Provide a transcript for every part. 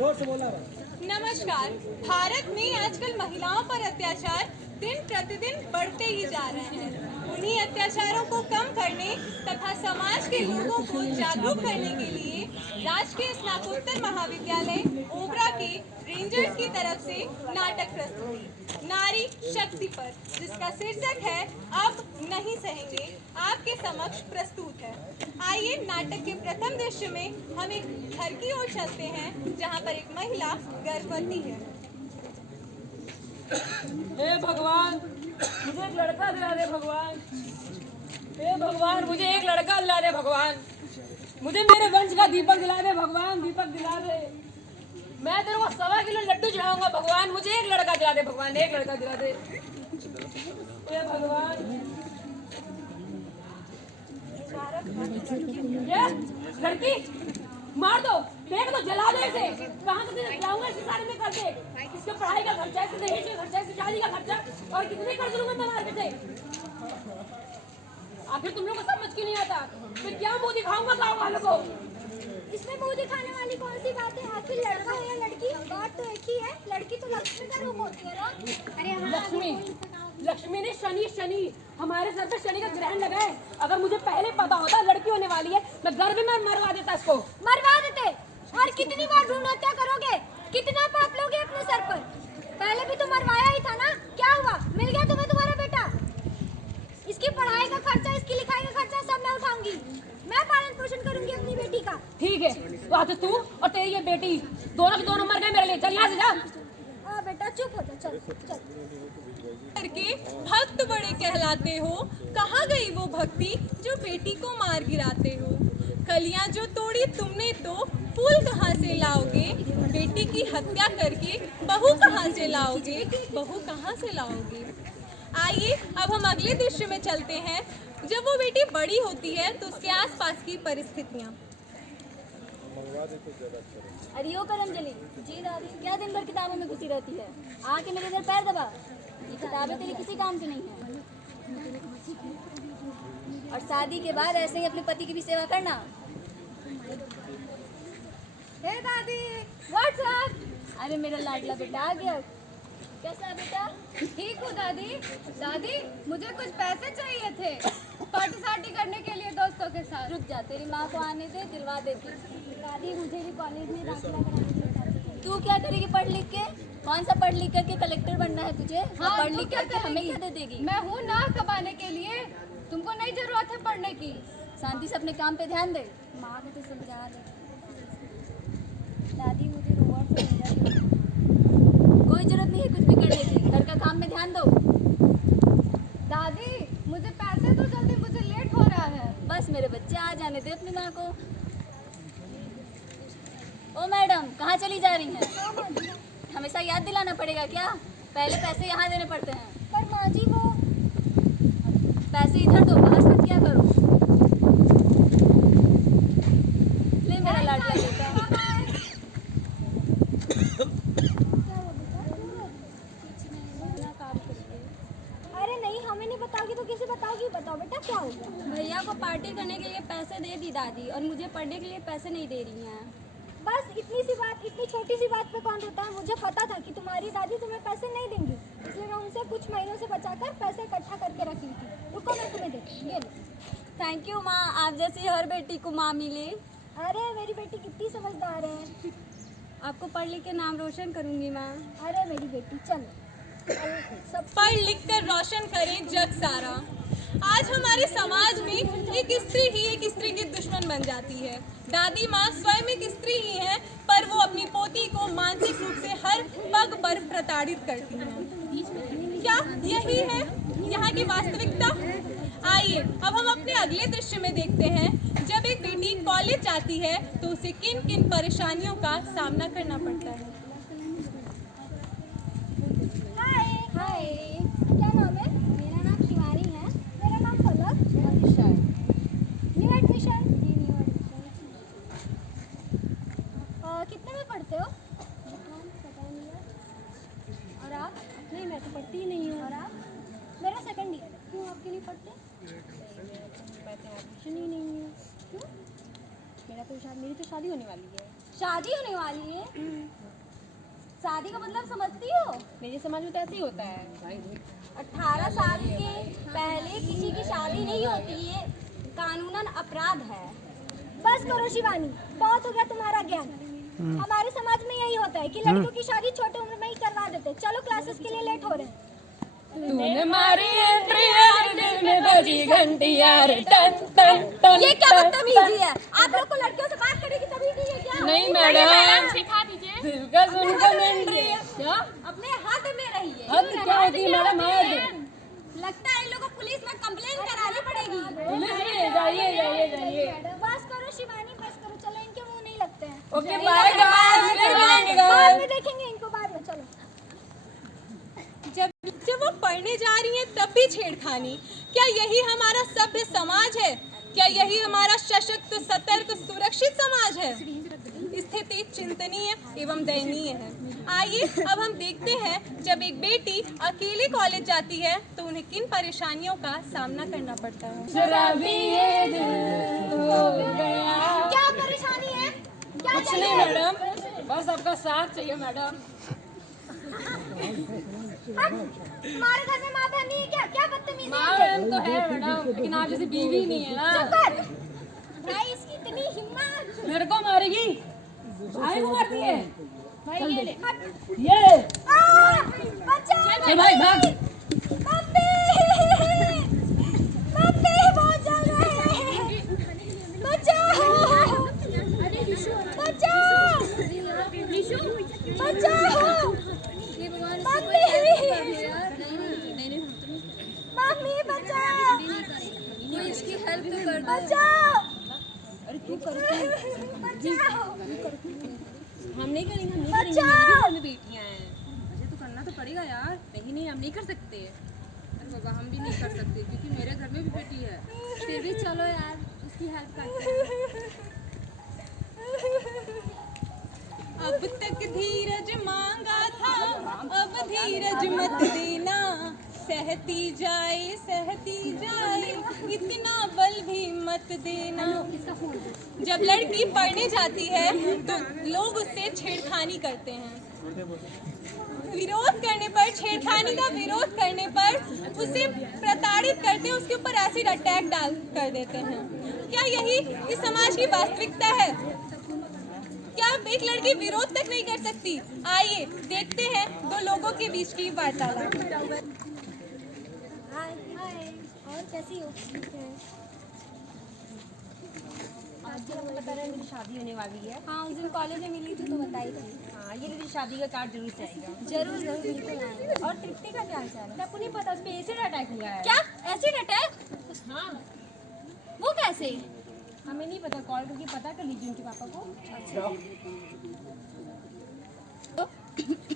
नमस्कार। भारत में आजकल महिलाओं पर अत्याचार दिन प्रतिदिन बढ़ते ही जा रहे हैं। उन्हीं अत्याचारों को कम करने तथा समाज के लोगों को जागरूक करने के लिए राजकीय स्नातकोत्तर महाविद्यालय ओबरा के रेंजर्स की तरफ से नाटक प्रस्तुति नारी शक्ति पर, जिसका शीर्षक है अब नहीं सहेंगे, आपके समक्ष प्रस्तुत है। आइए नाटक के प्रथम दृश्य में हम एक घर की ओर चलते हैं जहां पर एक महिला गर्भवती है। हे भगवान, मुझे एक लड़का दिला दे भगवान। हे भगवान, मुझे एक लड़का दिला दे भगवान। मुझे मेरे वंश का दीपक दिला दे भगवान, दीपक दिला दे। मैं तेरे को 1.25 किलो लड्डू चढ़ाऊंगा भगवान। मुझे एक लड़का दिला दे भगवान, एक लड़का दिला दे। हे भगवान, ये लड़की मार दो, फेंक दो, जला दो इसे। कहाँ से लाऊंगा इसे सारे में कर दे। इसके पढ़ाई का खर्चा, इसके दहेज का खर्चा, इसकी शादी का खर्चा और कितने कर्ज लूंगा मैं तुम्हारे से। आखिर तुम लोग को समझ क्यों नहीं आता? मैं क्या मुंह दिखाऊंगा गाँव वालों को? इसमें मुंह दिखाने वाली कौन सी बात है? आखिर लड़का है या लड़की, बात तो एक ही है। लड़की तो लक्ष्मी का रूप होती है ना। अरे हाँ, लक्ष्मी ने शनि हमारे सर पे शनि का ग्रहण लगा है। अगर मुझे पहले पता होता लड़की होने वाली है, मैं गर्भ में मरवा देता इसको। मरवा देते? और कितनी बार भ्रूण हत्या करोगे? कितना पाप लोगे अपने सर पर? पहले भी तो मरवाया ही था ना। क्या हुआ? मिल गया तुम्हें तुम्हारा बेटा। इसकी पढ़ाई का खर्चा, इसकी लिखाई का खर्चा सब मैं उठाऊंगी। मैं पालन पोषण करूंगी अपनी बेटी का। ठीक है, तो आज तू और तेरी ये बेटी दोनों के दोनों मर गए मेरे लिए। चल यहाँ से जा। बेटा चुप हो जा, चल चल। करके भक्त बड़े कहलाते हो, कहाँ गई वो भक्ति जो बेटी को मार गिराते हो। कलियां जो तोड़ी तुमने तो फूल कहाँ से लाओगे, बेटी की हत्या करके बहू कहाँ से लाओगे, बहू कहाँ से लाओगे। आइए अब हम अगले दृश्य में चलते हैं। जब वो बेटी बड़ी होती है तो उसके आसपास की परिस्थितियाँ। अरे ओ करमजली जी दादी, क्या दिन भर किताबों में घुसी रहती है? आके मेरे इधर पैर दबा। ये किताबें तेरी किसी काम की नहीं है। और शादी के बाद ऐसे ही अपने पति की भी सेवा करना। हे दादी, व्हाट्सअप। अरे मेरा लाडला बेटा आ गया। कैसा है बेटा? ठीक हूँ दादी। दादी, मुझे कुछ पैसे चाहिए थे पार्टी सार्टी करने के लिए दोस्तों के साथ। रुक जा, तेरी माँ को आने दे, दिलवा देती। दादी मुझे भी कॉलेज में दाखिला कराने के लिए। तू क्या करेगी पढ़ लिख के? कौन सा पढ़ लिख करके कलेक्टर बनना है तुझे? हाँ, पढ़ लिख करके हमें क्या दे देगी? मैं हूँ ना कमाने के लिए, तुमको नहीं जरूरत है पढ़ने की। शांति से अपने काम पे ध्यान दे। माँ को तो समझा दे। दादी मुझे रोड से मिल जाती। कोई जरूरत नहीं है कुछ भी करने की, घर का काम में ध्यान दो। दादी मुझे पैसे दो जल्दी, मुझे लेट हो रहा है। बस मेरे बच्चे आ जाने दे अपनी माँ को। ओ मैडम, कहाँ चली जा रही हैं? हमेशा याद दिलाना पड़ेगा क्या? पहले पैसे यहाँ देने पड़ते हैं। पर माँ जी वो पैसे इधर दो, बहस मत क्या करो। ले मेरा लाडला बेटा। अरे नहीं, हमें नहीं बताओगी तो किसे बताओगी? बताओ बेटा क्या हो गया? भैया को पार्टी करने के लिए पैसे दे दी दादी, और मुझे पढ़ने के लिए पैसे नहीं दे रही हैं। बस इतनी सी बात, इतनी छोटी सी बात पे कौन रोता है? मुझे पता था कि तुम्हारी दादी तुम्हें पैसे नहीं देंगी, इसलिए मैं उनसे कुछ महीनों से बचाकर पैसे इकट्ठा करके रखी थी। रुको मैं तुम्हें देती हूँ, ये लो। थैंक यू माँ, आप जैसी हर बेटी को माँ मिले। अरे मेरी बेटी कितनी समझदार है। आपको पढ़ लिख के नाम रोशन करूँगी माँ। अरे मेरी बेटी चलो सब पढ़ लिख कर रोशन करें जग सारा। आज हमारे समाज में एक स्त्री ही एक स्त्री की दुश्मन बन जाती है। दादी माँ स्वयं एक स्त्री ही है, पर वो अपनी पोती को मानसिक रूप से हर पग पर प्रताड़ित करती है। क्या यही है यहाँ की वास्तविकता? आइए अब हम अपने अगले दृश्य में देखते हैं। जब एक बेटी कॉलेज जाती है तो उसे किन किन परेशानियों का सामना करना पड़ता है। हाय, क्या नाम है? मेरा नाम शिवानी है। मेरा नाम पलक। New admission. कितने में पढ़ते हो? पता नहीं है। और आप? नहीं, मैं तो पढ़ती ही नहीं हूँ। और आप? मेरा सेकंड ईयर है। क्यों आपके नहीं पढ़ते? मैं तो एडमिशन ही नहीं हूँ। क्यों? मेरी तो शादी होने वाली है। शादी होने वाली है? शादी का मतलब समझती हो? मेरी समाज में तो ऐसे ही होता है भाई। 18 साल के पहले किसी की शादी नहीं होती, ये कानूनन अपराध है। बस करो शिवानी, बहुत हो गया तुम्हारा ज्ञान। हमारे समाज में यही होता है कि लड़कियों की शादी छोटी उम्र में ही करवा देते। चलो क्लासेस के लिए लेट हो रहे हैं। तूने मारी एंट्री यार, दिल में बजी घंटी यार, टन टन टन। ये क्या बदतमीजी है? आप लोग को लड़कियों से बात करने की तमीज नहीं है क्या? नहीं मैडम, सिखा दीजिए। दिल का सुनकर एंट्री क्या? अपने हद में रहिए। हद क्या होती है मैडम? हद लगता है इन लोगों को पुलिस में कंप्लेन करानी पड़ेगी। पुलिस में जाइए जाइए जाइए। बस करो शिवानी, बस करो। चलो, इनके मुंह नहीं लगते हैं। ओके बाय गाइस, फिर मिलेंगे बाद गाइस। में देखेंगे इनको, बाद में। चलो। जब वो पढ़ने जा रही हैं तब भी छेड़खानी। क्या यही हमारा सभ्य समाज है? क्या यही हमारा सशक्त, सतर्क, सुरक्षित समाज है? स्थिति चिंतनीय एवं दयनीय है। आइए अब हम देखते हैं जब एक बेटी अकेले कॉलेज जाती है तो उन्हें किन परेशानियों का सामना करना पड़ता है। शराबी ये दिल हो गया। क्या परेशानी है? क्या कुछ नहीं मैडम, बस आपका साथ चाहिए मैडम। तुम्हारे घर में माँ बहन नहीं है क्या? क्या बदतमीजी माँ है? बहन तो है मैडम, लेकिन आप जैसी बीवी नहीं है ना। चुप कर। भाई, इसकी इतनी हिम्मत। मेरे को मारेगी, भाई को मारती है। भाई ये ले। हट। ये बच्चा। चल भाई भाग। मम्मी, मम्मी बहुत जल रहा है। बचाओ, बचाओ, बचाओ। मम्मी बचाओ, कोई इसकी हेल्प तो कर दो। बचाओ। अरे तू कर, बचाओ, हम नहीं करेंगे, हम नहीं करेंगे। बचाओ। मेरी भी बेटियां हैं, मुझे तो करना तो पड़ेगा यार। नहीं नहीं, हम नहीं कर सकते। अरे बाबा, हम भी नहीं कर सकते क्योंकि मेरे घर में भी बेटी है। फिर भी चलो यार, उसकी हेल्प करते हैं। अब तक धीरज मांगा था, अब धीरज मत देना। सहती जाए, इतना बल भी मत देना। जब लड़की पढ़ने जाती है तो लोग उससे छेड़खानी करते हैं। विरोध करने पर, छेड़खानी का विरोध करने पर उसे प्रताड़ित करते हैं, उसके ऊपर एसिड अटैक डाल कर देते हैं। क्या यही इस समाज की वास्तविकता है? क्या एक लड़की विरोध तक नहीं कर सकती? आइए देखते हैं दो लोगों के बीच की वार्तालाप। हाय हाय, और कैसी हो? आज आपको बता रहे हैं मेरी शादी होने वाली है। हाँ, उस दिन कॉलेज में मिली थी तो बताई थी। हाँ, ये मेरी शादी का कार्ड जरूर से आएगा। जरूर जरूर, बिल्कुल आएंगे। और तृप्ति का क्या हाल चाल है? आपको नहीं पता, उस पे एसिड अटैक हुआ है। क्या एसिड अटैक? हाँ, वो कैसे? हमें नहीं पता, कॉल करके पता कर लीजिए उनके पापा को।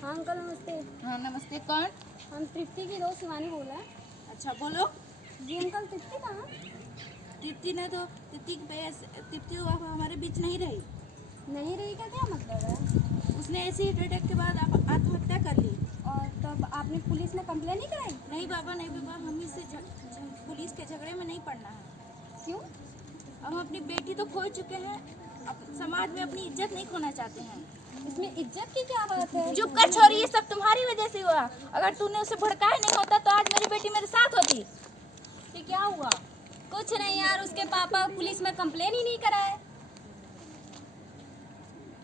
हाँ अंकल नमस्ते। हाँ नमस्ते, कौन? हम तृप्ति की दोस्त शिवानी बोल रहे हैं। अच्छा बोलो। जी अंकल, तृप्ति कहाँ? तृप्ति ने तो तृप्ति तो हमारे बीच नहीं रही। नहीं रही का क्या मतलब है? उसने एसिड अटैक के बाद आत्महत्या कर ली। और तब आपने पुलिस में कंप्लेन नहीं कराई? नहीं बाबा, नहीं बाबा, हम इससे पुलिस के झगड़े में नहीं पड़ना है। क्यों? हम अपनी बेटी तो खो चुके हैं, अब समाज में अपनी इज्जत नहीं खोना चाहते हैं। इसमें इज्जत की क्या बात है? चुप कर छोरी, ये सब तुम्हारी वजह से हुआ। अगर तूने उसे भड़काया नहीं होता तो आज मेरी बेटी मेरे साथ होती। ये क्या हुआ? कुछ नहीं यार, उसके पापा पुलिस में कंप्लेन ही नहीं कराए।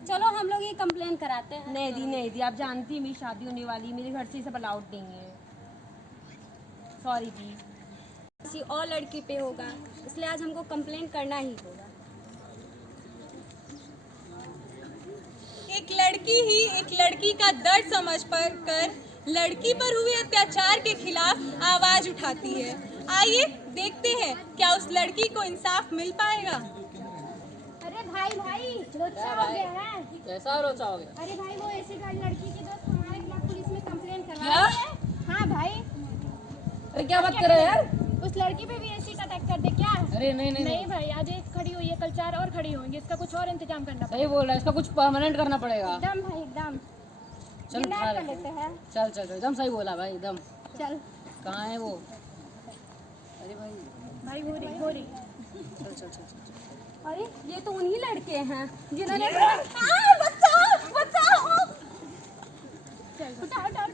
चलो हम लोग ये कंप्लेन कराते हैं। नहीं दी, आप जानती हैं मेरी शादी होने वाली है, मेरे घर से ये सब अलाउड नहीं है। सॉरी दी। किसी और लड़की पे होगा, इसलिए आज हमको कंप्लेन करना ही होगा। एक लड़की ही एक लड़की का दर्द समझ कर लड़की पर हुए अत्याचार के खिलाफ आवाज उठाती है। आइए देखते हैं क्या उस लड़की को इंसाफ मिल पाएगा। अरे भाई लोचा हो गया है। कैसा रोचा हो गया? अरे भाई, वो एसिड वाली लड़की की दोस्त हमारे खिलाफ पुलिस में कंप्लेन करवा क्या? रही है। हाँ भाई, अरे क्या बात कर रहे हैं यार? उस लड़की पे भी एसिड अटैक कर दे क्या? अरे नहीं, भाई, आज एक खड़ी हुई है, कल 4 और खड़ी होंगी। इसका कुछ और इंतजाम करना सही बोल रहा है, इसका कुछ परमानेंट करना पड़ेगा। एकदम भाई, एकदम चल किडनैप खा कर ले। लेते हैं। चल एकदम सही बोला भाई, एकदम। चल कहाँ है वो? अरे भाई, भाई, हो रही। चल। अरे ये तो उन्हीं लड़के हैं जिन्होंने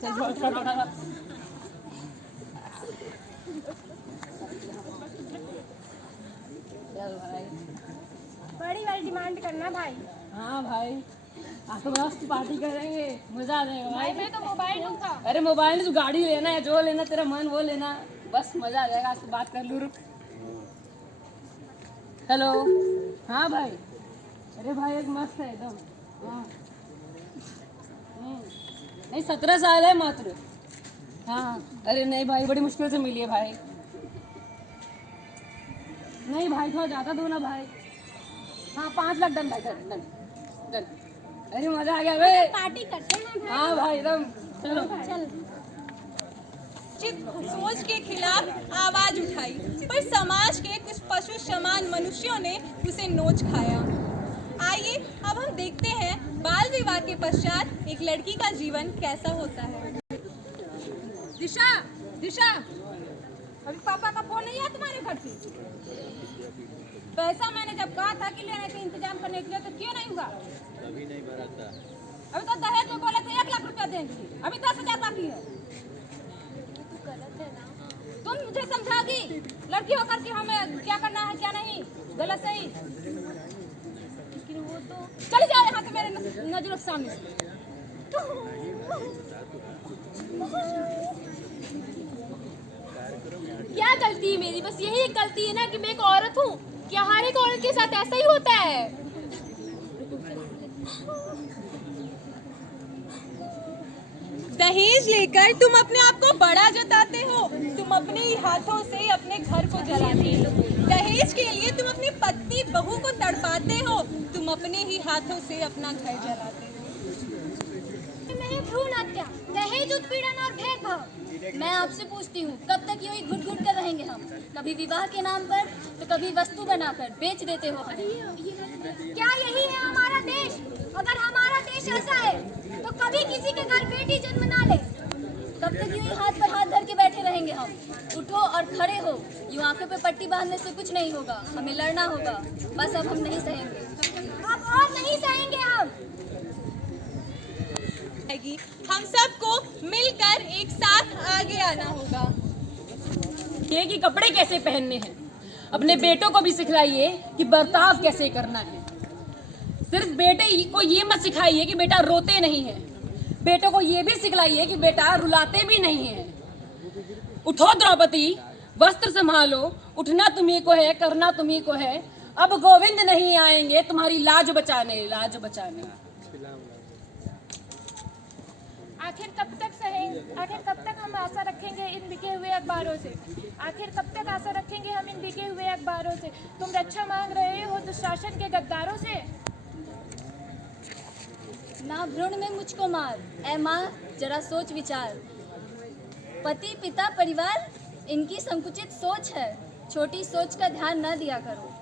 चल भाई। बड़ी वाली डिमांड करना भाई। हाँ भाई, आज तो मस्त पार्टी करेंगे, मजा आ जाएगा भाई। मैं तो मोबाइल लूंगा। अरे मोबाइल तू गाड़ी लेना है, जो लेना तेरा मन वो लेना, बस मजा आ जाएगा। आज तो बात कर लूँ, रुक। हेलो, हाँ भाई। अरे भाई एक मस्त है एकदम। हाँ नहीं 17 साल है मात्र। हाँ अरे नहीं भाई, बड़ी मुश्किल से मिली है भाई। नहीं भाई थोड़ा ज़्यादा दो ना भाई। हाँ 5 लाख डन भाई, डन डन। अरे मजा आ गया भाई, पार्टी करते हैं भाई। हाँ भाई एकदम। चलो चल। सोच के खिलाफ आवाज उठाई, पर समाज के कुछ पशु समान मनुष्यों ने उसे नोच खाया। आइए अब हम देखते हैं बाल विवाह के पश्चात एक लड़की का जीवन कैसा होता है। दिशा, दिशा, अभी पापा का फोन नहीं आया तुम्हारे घर से? पैसा मैंने जब कहा था कि लेने के इंतजाम करने के लिए, तो क्यों नहीं हुआ? अभी नहीं भरा था। अभी तो दहेज में बोले थे 1 लाख रुपया देंगे, अभी 10,000 बाकी है। तुम मुझे समझाओगी लड़की होकर कि हमें क्या करना है क्या नहीं, गलत सही। लेकिन वो तो चली जाओ यहाँ से मेरे नजरों के सामने से। क्या गलती है मेरी? बस यही एक गलती है ना कि मैं एक औरत हूँ। क्या हर एक औरत के साथ ऐसा ही होता है? दहेज लेकर तुम अपने आप को बड़ा जताते हो, तुम अपने ही हाथों से अपने घर को जलाते हो। दहेज के लिए तुम अपनी पत्नी बहू को तड़पाते हो, तुम अपने ही हाथों से अपना घर जलाते हो। नहीं, भ्रूण हत्या, दहेज उत्पीड़न और भेदभाव। मैं आपसे पूछती हूँ, कब तक यूं ही घुट घुट कर रहेंगे हम? कभी विवाह के नाम पर तो कभी वस्तु बनाकर बेच देते हो हमें। क्या यही है हमारा देश? अगर हमारा देश ऐसा है तो कभी किसी के घर बेटी जन्म ना ले। कब तक यूं ही हाथ पर हाथ धर के बैठे रहेंगे हम? उठो और खड़े हो, यूं आंखों पे पट्टी बांधने से कुछ नहीं होगा, हमें लड़ना होगा। बस अब हम नहीं सहेंगे। अब और नहीं सहेंगे हम। हम सबको मिलकर एक साथ आगे आना होगा। ये कि कपड़े कैसे पहनने हैं, अपने बेटों को भी सिखलाइए कि बर्ताव कैसे करना है। सिर्फ बेटे को ये मत सिखाइए कि बेटा रोते नहीं है, बेटों को ये भी सिखलाइए कि बेटा रुलाते भी नहीं है। उठो द्रौपदी, वस्त्र संभालो, उठना तुम्ही को है, करना तुम्ही को है। अब गोविंद नहीं आएंगे तुम्हारी लाज बचाने, लाज बचाने। आखिर कब तक सहेंगे? आखिर कब तक हम आशा रखेंगे इन बिके हुए अखबारों से? आखिर कब तक आशा रखेंगे हम इन बिके हुए अखबारों से? तुम रक्षा मांग रहे हो दुशासन के गद्दारों से। ना भ्रूण में मुझको मार, ऐ माँ जरा सोच विचार। पति पिता परिवार इनकी संकुचित सोच है, छोटी सोच का ध्यान न दिया करो।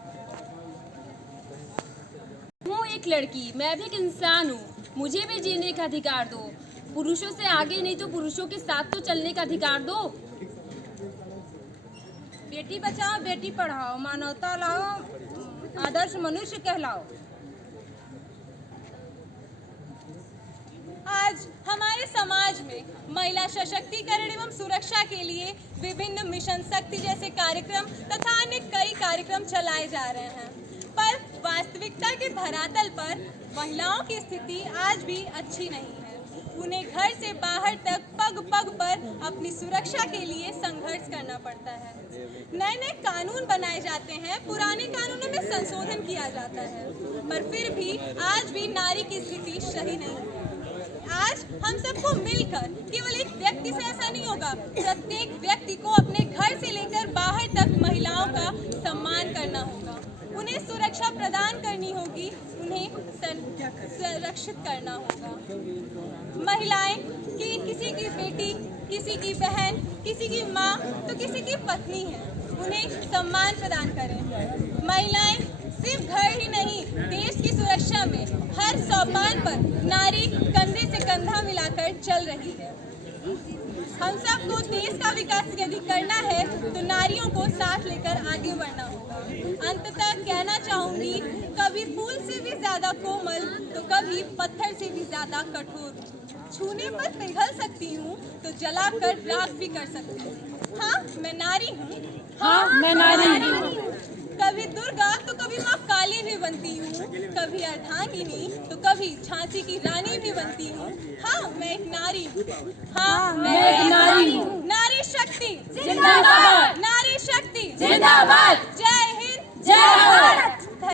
हूँ एक लड़की, मैं भी एक इंसान हूँ, मुझे भी जीने का अधिकार दो। पुरुषों से आगे नहीं तो पुरुषों के साथ तो चलने का अधिकार दो। बेटी बचाओ बेटी पढ़ाओ, मानवता लाओ, आदर्श मनुष्य कहलाओ। आज हमारे समाज में महिला सशक्तिकरण एवं सुरक्षा के लिए विभिन्न मिशन शक्ति जैसे कार्यक्रम तथा अन्य कई कार्यक्रम चलाए जा रहे हैं, पर वास्तविकता के धरातल पर महिलाओं की स्थिति आज भी अच्छी नहीं है। उन्हें घर से बाहर तक पग पग पर अपनी सुरक्षा के लिए संघर्ष करना पड़ता है। नए नए कानून बनाए जाते हैं, पुराने कानूनों में संशोधन किया जाता है, पर फिर भी आज भी नारी की स्थिति सही नहीं है। आज हम सबको मिलकर, केवल एक व्यक्ति से ऐसा नहीं होगा, प्रत्येक व्यक्ति को अपने घर से लेकर बाहर तक महिलाओं का सम्मान करना होगा, उन्हें सुरक्षा प्रदान करनी होगी, उन्हें संरक्षित करना होगा। महिलाएं कि किसी की बेटी, किसी की बहन, किसी की माँ तो किसी की पत्नी है, उन्हें सम्मान प्रदान करें। महिलाएं सिर्फ घर ही नहीं, देश की सुरक्षा में हर सोपान पर नारी कंधे से कंधा मिलाकर चल रही है। हम सबको देश का विकास यदि करना है तो नारियों को साथ लेकर आगे बढ़ना होगा। अंततः कहना चाहूंगी, कभी फूल से भी ज्यादा कोमल तो कभी पत्थर से भी ज्यादा कठोर। छूने पर पिघल सकती हूँ तो जला कर राख भी कर सकती हूँ। हाँ मैं नारी हूँ। हाँ मैं नारी हूँ। कभी दुर्गा तो कभी माँ काली भी बनती हूँ, कभी अर्धांगिनी तो कभी झांसी की रानी भी बनती हूँ। हाँ मैं एक नारी हूँ। हाँ मैं एक नारी हूँ।